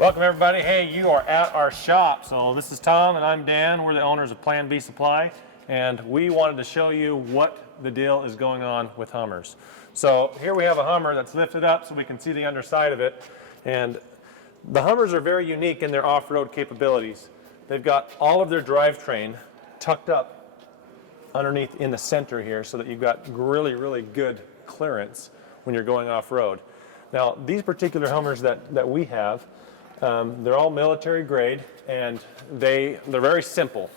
Welcome everybody. Hey, you are at our shop. So this is Tom and I'm Dan. We're the owners of Plan B Supply, and we wanted to show you what the deal is going on with Hummers. So here we have a Hummer that's lifted up so we can see the underside of it. And the Hummers are very unique in their off-road capabilities. They've got all of their drivetrain tucked up underneath in the center here so that you've got really, really good clearance when you're going off-road. Now, these particular Hummers that we have, they're all military grade, and they're very simple,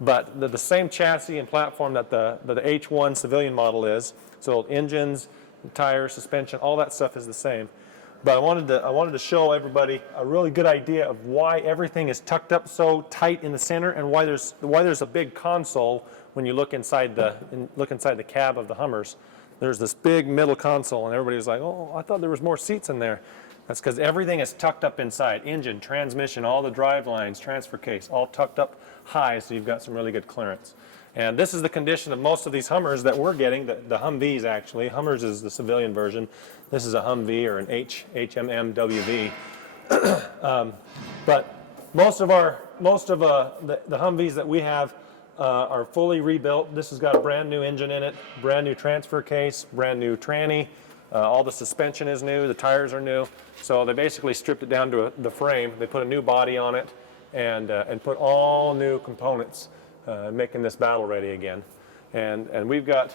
but they're the same chassis and platform that the H1 civilian model is. So engines, tires, suspension, all that stuff is the same. But I wanted to show everybody a really good idea of why everything is tucked up so tight in the center, and why there's a big console when you look inside the cab of the Hummers. There's this big middle console, and everybody's like, "Oh, I thought there was more seats in there." That's because everything is tucked up inside. Engine, transmission, all the drive lines, transfer case, all tucked up high, so you've got some really good clearance. And this is the condition of most of these Hummers that we're getting, the Humvees actually. Hummers is the civilian version. This is a Humvee or an HMMWV. But most of the Humvees that we have are fully rebuilt. This has got a brand new engine in it, brand new transfer case, brand new tranny. All the suspension is new, the tires are new. So they basically stripped it down to the frame. They put a new body on it and put all new components, making this battle ready again. And we've got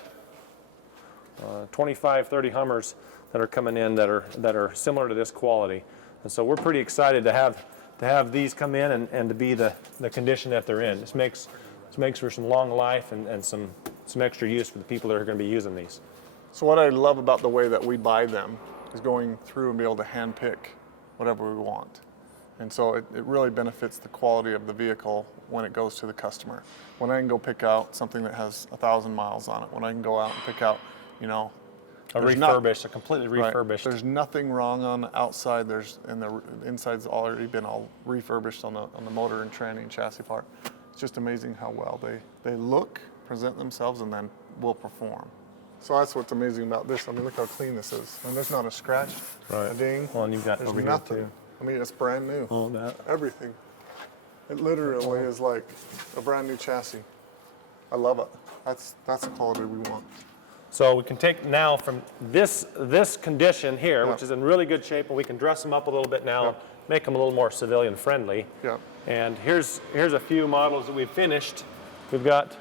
25, 30 Hummers that are coming in that are similar to this quality. And so we're pretty excited to have these come in and to be the condition that they're in. This makes for some long life and some extra use for the people that are going to be using these. So what I love about the way that we buy them is going through and be able to hand pick whatever we want. And so it really benefits the quality of the vehicle when it goes to the customer. When I can go pick out something that has 1,000 miles on it, when I can go out and pick out, a completely refurbished. Right, there's nothing wrong on the outside. And the inside's already been all refurbished on the motor and tranny and chassis part. It's just amazing how well they look, present themselves, and then will perform. So that's what's amazing about this. I mean, look how clean this is. I mean, there's not a scratch, a ding. Well, and you've got there's over nothing. here too. I mean, it's brand new. All that. Everything. It literally is like a brand new chassis. I love it. That's the quality we want. So we can take now from this condition here, which is in really good shape, and we can dress them up a little bit now, make them a little more civilian friendly. Yeah. And here's a few models that we've finished. We've got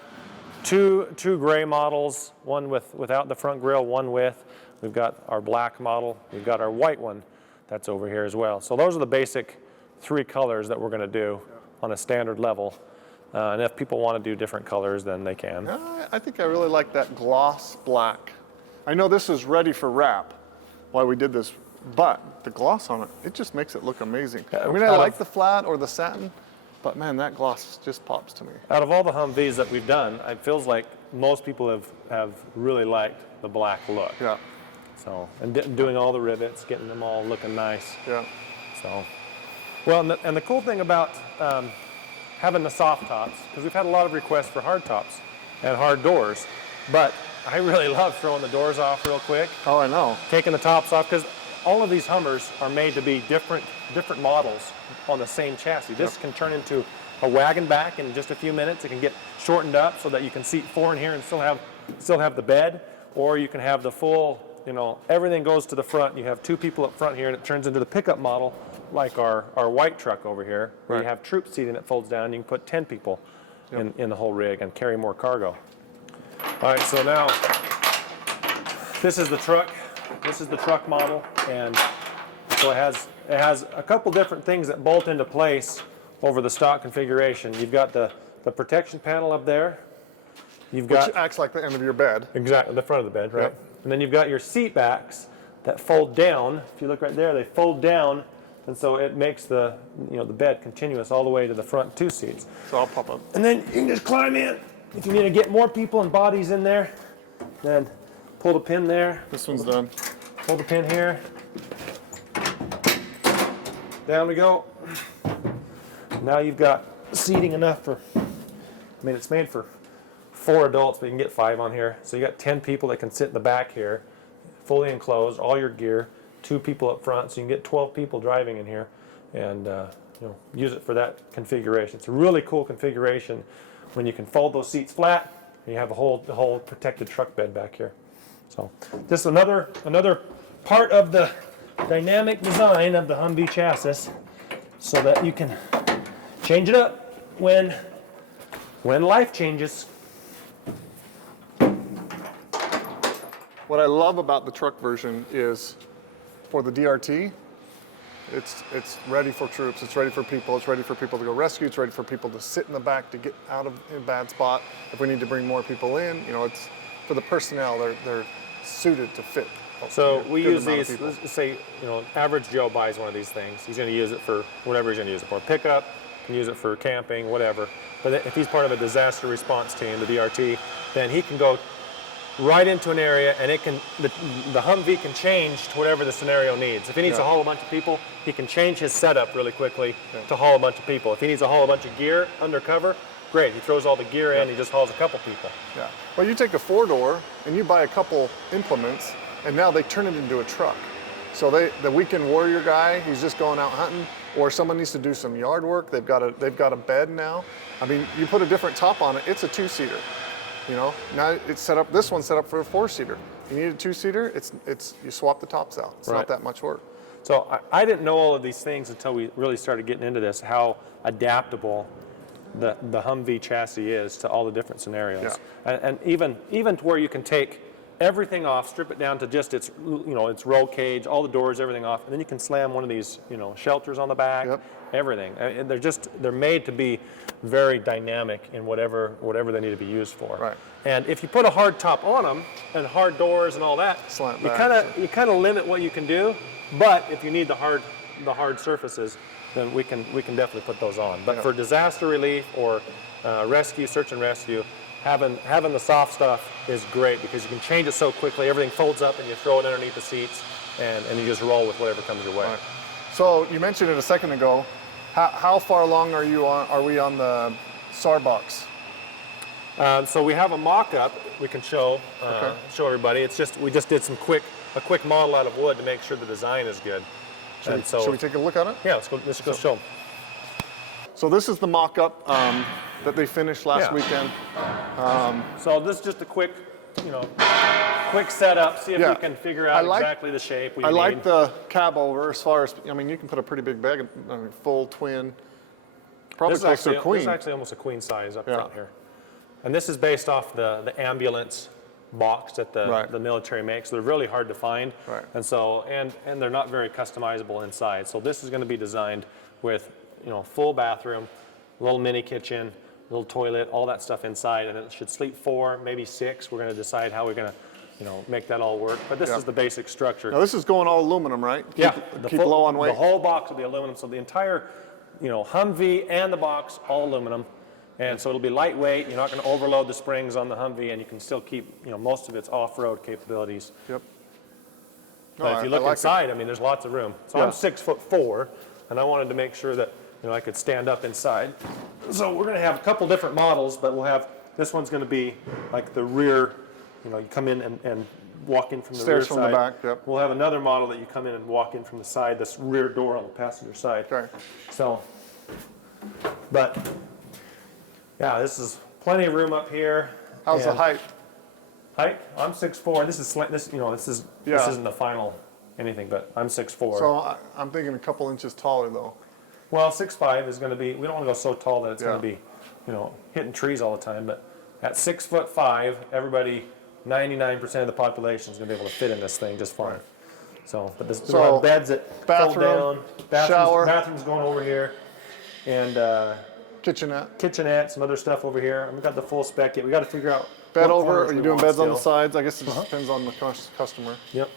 two gray models, one without the front grille, one with. We've got our black model. We've got our white one that's over here as well. So those are the basic three colors that we're going to do on a standard level. And if people want to do different colors, then they can. I think I really like that gloss black. I know this is ready for wrap, why we did this, but the gloss on it, it just makes it look amazing. I mean, I like the flat or the satin, but man, that gloss just pops to me. Out of all the Humvees that we've done, it feels like most people have really liked the black look. Yeah. So, and doing all the rivets, getting them all looking nice. Yeah. So, well, and the cool thing about having the soft tops, because we've had a lot of requests for hard tops and hard doors, but I really love throwing the doors off real quick. Oh, I know. Taking the tops off, because all of these Hummers are made to be different models on the same chassis. This can turn into a Wagon Back in just a few minutes. It can get shortened up so that you can seat four in here and still have the bed, or you can have the full, everything goes to the front. You have two people up front here, and it turns into the pickup model like our white truck over here, where you have troop seating that folds down. You can put 10 people in the whole rig and carry more cargo. All right, so now this is the truck. This is the truck model, and so it has a couple different things that bolt into place over the stock configuration. You've got the protection panel up there. Which acts like the end of your bed. Exactly, the front of the bed, right? Yep. And then you've got your seat backs that fold down. If you look right there, they fold down, and so it makes the bed continuous all the way to the front two seats. So I'll pop up. And then you can just climb in. If you need to get more people and bodies in there, then pull the pin there. This one's done. Pull the pin here. Down we go. Now you've got seating enough it's made for 4 adults, but you can get 5 on here. So you got 10 people that can sit in the back here, fully enclosed, all your gear, 2 people up front, so you can get 12 people driving in here. and use it for that configuration. It's a really cool configuration when you can fold those seats flat and you have the whole protected truck bed back here. So this is another part of the dynamic design of the Humvee chassis, so that you can change it up when life changes. What I love about the truck version is for the DRT, it's ready for troops, it's ready for people, it's ready for people to go rescue, it's ready for people to sit in the back to get out of a bad spot. If we need to bring more people in, it's for the personnel, they're suited to fit. So we use these, let's say, average Joe buys one of these things. He's going to use it for whatever he's going to use it for. Pickup, can use it for camping, whatever. But if he's part of a disaster response team, the DRT, then he can go right into an area, and the Humvee can change to whatever the scenario needs. If he needs to haul a bunch of people, he can change his setup really quickly to haul a bunch of people. If he needs to haul a bunch of gear undercover, great. He throws all the gear in, he just hauls a couple people. Yeah. Well, you take a 4-door and you buy a couple implements, and now they turn it into a truck. So the weekend warrior guy, he's just going out hunting, or someone needs to do some yard work. They've got a bed now. I mean, you put a different top on it. It's a 2-seater. Now it's set up. This one's set up for a 4-seater. You need a 2-seater. You swap the tops out. It's not that much work. So I didn't know all of these things until we really started getting into this. How adaptable the Humvee chassis is to all the different scenarios, and even to where you can take everything off, strip it down to just its roll cage, all the doors, everything off, and then you can slam one of these shelters on the back, everything. And they're made to be very dynamic in whatever they need to be used for. Right. And if you put a hard top on them and hard doors and all that, you kind of limit what you can do. But if you need the hard surfaces, then we can definitely put those on. But for disaster relief or rescue, search and rescue, having the soft stuff is great, because you can change it so quickly. Everything folds up and you throw it underneath the seats, and you just roll with whatever comes your way. Right. So you mentioned it a second ago. How far along are we on the SAR box? So we have a mock-up we can show everybody. It's just we just did a quick model out of wood to make sure the design is good. Should we take a look at it? Yeah, let's go show them. So this is the mock-up that they finished last weekend. So this is just a quick setup. See if we can figure out exactly the shape we need. I like the cab over as far as, you can put a pretty big bag, full twin, probably close to a queen. This is actually almost a queen size up front here. And this is based off the ambulance box that the military makes. So they're really hard to find. Right. And so and they're not very customizable inside. So this is going to be designed with full bathroom, little mini kitchen, little toilet, all that stuff inside, and it should sleep 4, maybe 6. We're going to decide how we're going to make that all work. But this is the basic structure. Now this is going all aluminum, right? Keep low on weight. The whole box will be aluminum. So the entire Humvee and the box, all aluminum. And so it'll be lightweight. You're not going to overload the springs on the Humvee, and you can still keep most of its off-road capabilities. Yep. But if you look inside, there's lots of room. So I'm 6'4", and I wanted to make sure that I could stand up inside. So we're going to have a couple different models, but we'll have this one's going to be like the rear. You come in and walk in from the rear side. Stairs from the back. Yep. We'll have another model that you come in and walk in from the side. This rear door on the passenger side. Okay. So, but yeah, this is plenty of room up here. How's the height? Height? I'm 6'4". This isn't the final anything, but I'm 6'4". So I'm thinking a couple inches taller though. Well, 6'5" is going to be. We don't want to go so tall that it's going to be, hitting trees all the time. But at 6'5", everybody, 99% of the population is going to be able to fit in this thing just fine. Right. So, but there's beds that fold down. Bathroom's going over here, and kitchenette, some other stuff over here. And we've got the full spec yet. We got to figure out. Bed over? Are you doing beds on the sides? I guess it just depends on the customer. Yep.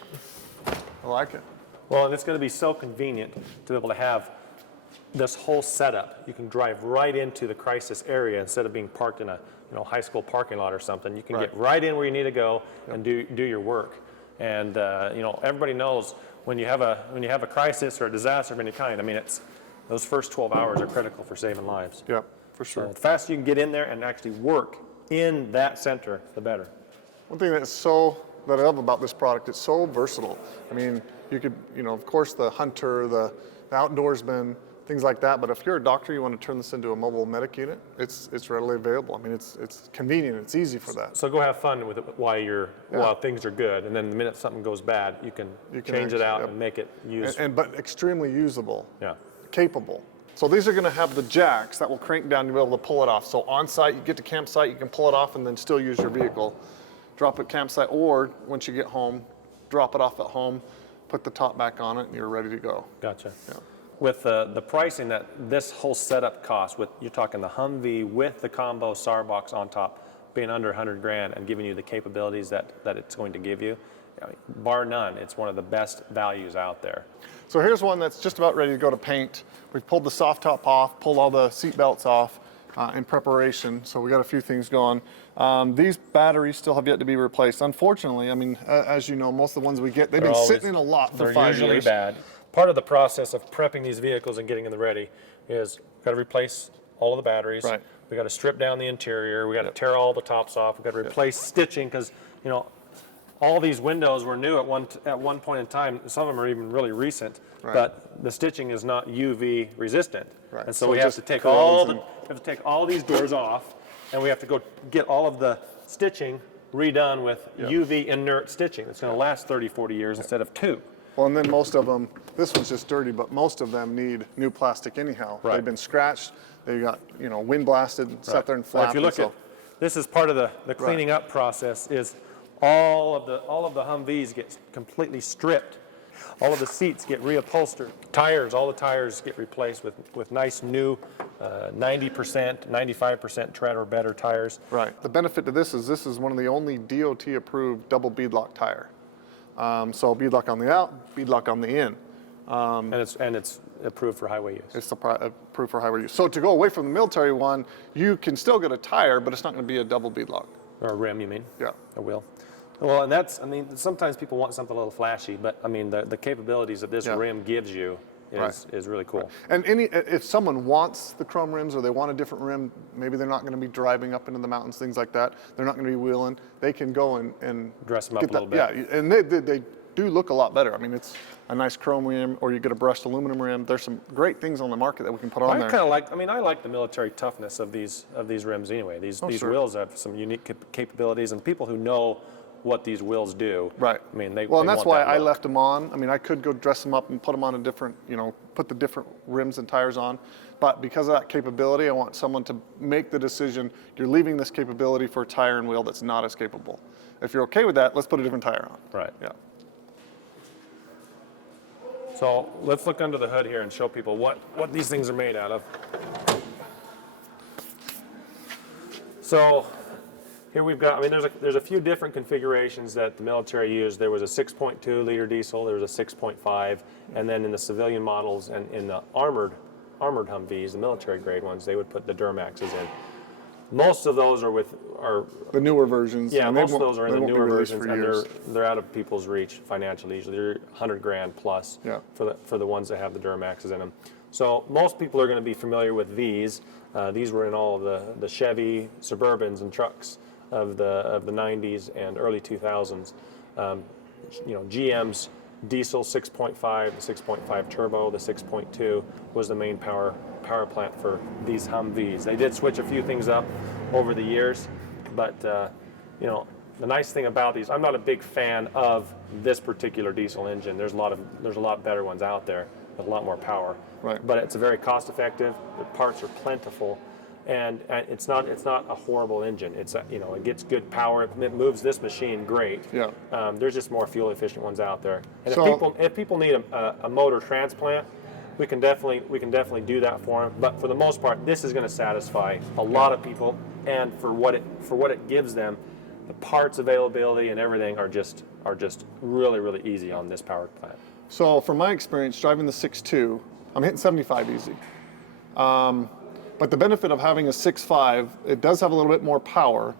I like it. Well, and it's going to be so convenient to be able to have this whole setup. You can drive right into the crisis area instead of being parked in a high school parking lot or something. You can get right in where you need to go and do your work. And everybody knows when you have a crisis or a disaster of any kind. It's those first 12 hours are critical for saving lives. Yep, for sure. So the faster you can get in there and actually work in that center, the better. One thing that I love about this product, it's so versatile. You could, of course, the hunter, the the outdoorsmen, things like that. But if you're a doctor, you want to turn this into a mobile medic unit, it's readily available. I mean, it's convenient, it's easy for that. So go have fun with it while things are good, and then the minute something goes bad, you can change it out and make it useful. But extremely usable, Yeah. capable. So these are going to have the jacks that will crank down to be able to pull it off. So on site, you get to campsite, you can pull it off and then still use your vehicle. Drop it campsite, or once you get home, drop it off at home, put the top back on it, and you're ready to go. Gotcha. Yeah. With the pricing that this whole setup costs, you're talking the Humvee with the combo SAR box on top, being under 100 grand and giving you the capabilities that it's going to give you, I mean, bar none, it's one of the best values out there. So here's one that's just about ready to go to paint. We've pulled the soft top off, pulled all the seat belts off in preparation. So we got a few things going. These batteries still have yet to be replaced. Unfortunately, I mean, as you know, most of the ones we get, they've been sitting in a lot for 5 years. They're usually bad. Part of the process of prepping these vehicles and getting them ready is got to replace all of the batteries. Right. We got to strip down the interior. We got to tear all the tops off. We got to replace stitching because all these windows were new at one point in time. Some of them are even really recent, but the stitching is not UV resistant, and so we have to take all these doors off, and we have to go get all of the stitching redone with UV inert stitching. It's going to last 30, 40 years instead of 2. Well, and then most of them, this one's just dirty, but most of them need new plastic anyhow. Right. They've been scratched, they got, wind blasted, sat there and flapped. If you look at, this is part of the cleaning up process is all of the Humvees get completely stripped. All of the seats get reupholstered. Tires, all the tires get replaced with nice new 90%, 95% tread or better tires. Right. The benefit to this is one of the only DOT approved double beadlock tire. So beadlock on the out, beadlock on the in. And it's approved for highway use. It's approved for highway use. So to go away from the military one, you can still get a tire, but it's not going to be a double beadlock. Or a rim, you mean? Yeah. A wheel. Well, and sometimes people want something a little flashy, but I mean, the capabilities that this rim gives you is really cool. And if someone wants the chrome rims or they want a different rim, maybe they're not going to be driving up into the mountains, things like that. They're not going to be wheeling. They can go and dress them up a little bit. Yeah, and they do look a lot better. I mean, it's a nice chrome rim, or you get a brushed aluminum rim. There's some great things on the market that we can put on there. I like the military toughness of these rims anyway. These wheels have some unique capabilities, and people who know what these wheels do. Right. I mean, and that's why I left them on. I mean, I could go dress them up and put them on a different, put the different rims and tires on. But because of that capability, I want someone to make the decision, you're leaving this capability for a tire and wheel that's not as capable. If you're okay with that, let's put a different tire on. Right. Yeah. So let's look under the hood here and show people what these things are made out of. So here we've got, I mean, there's a few different configurations that the military used. There was a 6.2 liter diesel, there was a 6.5, and then in the civilian models and in the armored Humvees, the military grade ones, they would put the Duramaxes in. Most of those are the newer versions. Yeah, most of those are in the newer versions, and they're out of people's reach financially. Usually they're 100 grand plus for the ones that have the Duramaxes in them. So most people are going to be familiar with these. These were in all of the Chevy Suburbans and trucks of the 90s and early 2000s. GM's diesel 6.5, the 6.5 turbo, the 6.2 was the main power plant for these Humvees. They did switch a few things up over the years, but the nice thing about these, I'm not a big fan of this particular diesel engine. There's a lot better ones out there with a lot more power. Right. But it's very cost effective. The parts are plentiful. And it's not a horrible engine. It's it gets good power. It moves this machine great. Yeah. There's just more fuel efficient ones out there. And So, if people need a motor transplant, we can definitely do that for them. But for the most part, this is going to satisfy a lot of people. And for what it gives them, the parts availability and everything are just really, really easy on this power plant. So from my experience driving the 6.2, I'm hitting 75 easy. But the benefit of having a 6.5, it does have a little bit more power,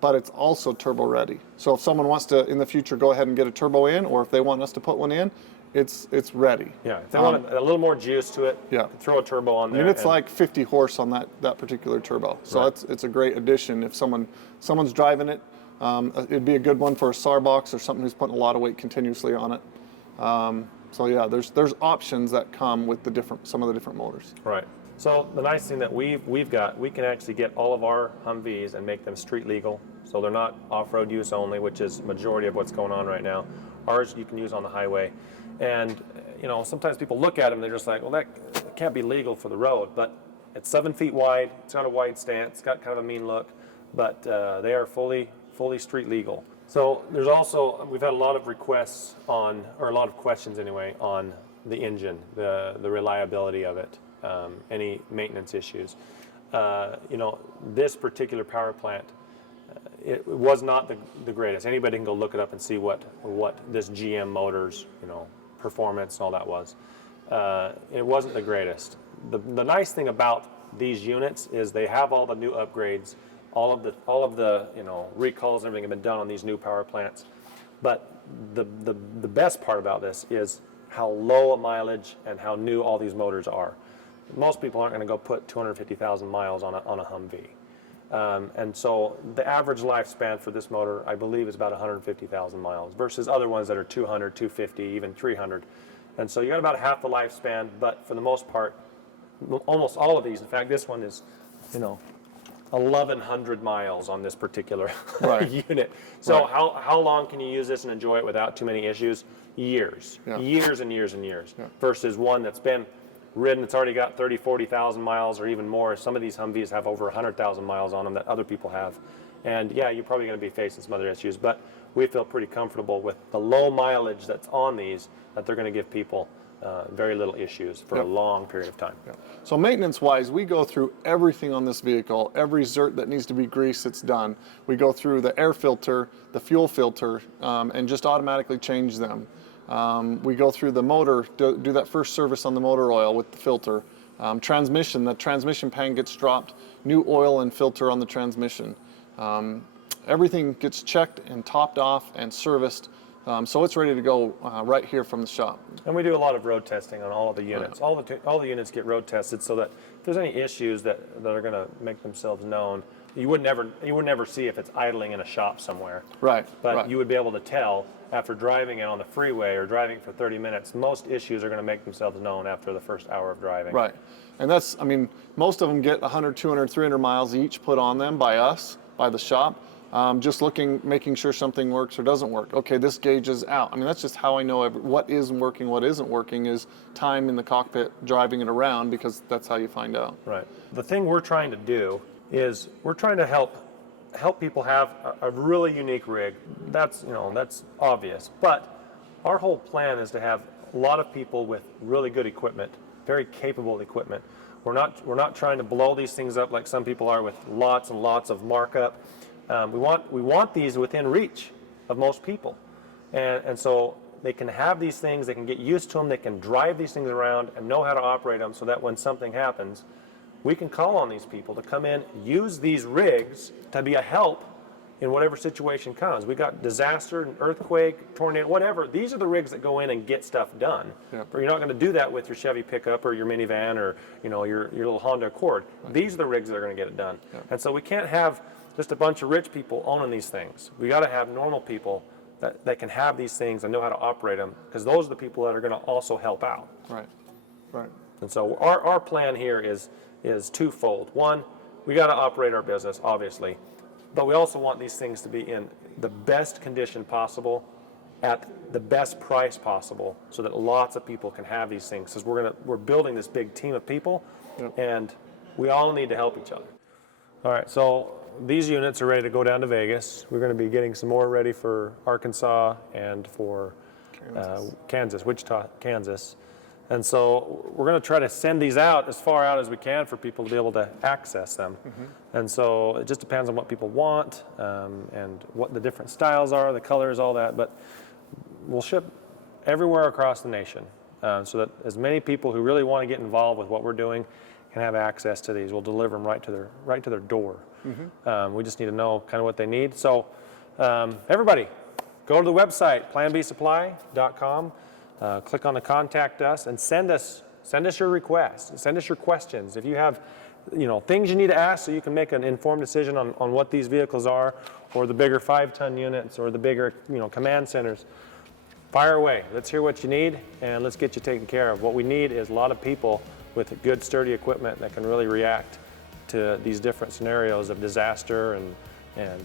but it's also turbo ready. So if someone wants to, in the future, go ahead and get a turbo in, or if they want us to put one in, it's ready. Yeah, if they want a little more juice to it, throw a turbo on there. I mean, it's like 50 horse on that particular turbo. So it's a great addition. If someone's driving it, it'd be a good one for a SAR box or something who's putting a lot of weight continuously on it. So yeah, there's options that come with some of the different motors. Right. So the nice thing that we've got, we can actually get all of our Humvees and make them street legal. So they're not off-road use only, which is majority of what's going on right now. Ours you can use on the highway. And sometimes people look at them and they're just like, well, that can't be legal for the road. But it's 7 feet wide. It's got a wide stance. It's got kind of a mean look. But they are fully street legal. So we've had a lot of requests on, or a lot of questions anyway, on the engine, the reliability of it, any maintenance issues. This particular power plant, it was not the greatest. Anybody can go look it up and see what this GM Motors, performance and all that was. It wasn't the greatest. The nice thing about these units is they have all the new upgrades. All of the recalls and everything have been done on these new power plants. But the best part about this is how low a mileage and how new all these motors are. Most people aren't going to go put 250,000 miles on a Humvee. And so the average lifespan for this motor, I believe, is about 150,000 miles versus other ones that are 200, 250, even 300. And so you got about half the lifespan, but for the most part, almost all of these, in fact, this one is, 1,100 miles on this particular unit. So how long can you use this and enjoy it without too many issues? Years. Yeah. Years and years and years. Yeah. Versus one that's been ridden, it's already got 30, 40,000 miles or even more. Some of these Humvees have over 100,000 miles on them that other people have. And yeah, you're probably going to be facing some other issues, but we feel pretty comfortable with the low mileage that's on these, that they're going to give people very little issues for a long period of time. Yeah. So maintenance-wise, we go through everything on this vehicle. Every zert that needs to be greased, it's done. We go through the air filter, the fuel filter, and just automatically change them. We go through the motor, do that first service on the motor oil with the filter. Transmission, the transmission pan gets dropped, new oil and filter on the transmission. Everything gets checked and topped off and serviced. So it's ready to go right here from the shop. And we do a lot of road testing on all of the units. All the units get road tested so that if there's any issues that are going to make themselves known, you would never see if it's idling in a shop somewhere. Right. But you would be able to tell after driving it on the freeway or driving for 30 minutes. Most issues are going to make themselves known after the first hour of driving. Right. And most of them get 100, 200, 300 miles each put on them by us, by the shop. Just making sure something works or doesn't work. Okay, this gauge is out. That's just how I know what is working, what isn't working is time in the cockpit driving it around, because that's how you find out. Right. The thing we're trying to do is we're trying to help people have a really unique rig. That's obvious. But our whole plan is to have a lot of people with really good equipment, very capable equipment. We're not trying to blow these things up like some people are with lots and lots of markup. We want these within reach of most people, and so they can have these things, they can get used to them, they can drive these things around and know how to operate them, so that when something happens, we can call on these people to come in, use these rigs to be a help in whatever situation comes. We got disaster, an earthquake, tornado, whatever. These are the rigs that go in and get stuff done. Yeah. But you're not going to do that with your Chevy pickup or your minivan or your little Honda Accord. Right. These are the rigs that are going to get it done. Yeah. And so we can't have just a bunch of rich people owning these things. We got to have normal people that can have these things and know how to operate them, because those are the people that are going to also help out. Right. Right. And so our plan here is twofold. One, we got to operate our business, obviously, but we also want these things to be in the best condition possible at the best price possible, so that lots of people can have these things. Because we're building this big team of people, and we all need to help each other. All right, so these units are ready to go down to Vegas. We're going to be getting some more ready for Arkansas and for Kansas, Wichita, Kansas. And so we're going to try to send these out as far out as we can for people to be able to access them. Mm-hmm. And so it just depends on what people want and what the different styles are, the colors, all that. But we'll ship everywhere across the nation so that as many people who really want to get involved with what we're doing can have access to these. We'll deliver them right to their door. Mm-hmm. We just need to know kind of what they need. So everybody, go to the website, planbsupply.com. Click on the contact us and send us your requests, send us your questions. If you have things you need to ask so you can make an informed decision on what these vehicles are, or the bigger 5-ton units or the bigger command centers, Fire away. Let's hear what you need, and let's get you taken care of. What we need is a lot of people with good, sturdy equipment that can really react to these different scenarios of disaster and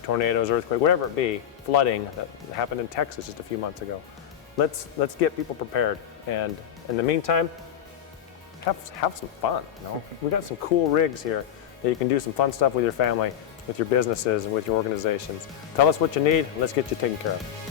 tornadoes, earthquake, whatever it be, flooding that happened in Texas just a few months ago. Let's get people prepared, and in the meantime, have some fun. You know, we got some cool rigs here that you can do some fun stuff with your family, with your businesses, and with your organizations. Tell us what you need, and let's get you taken care of.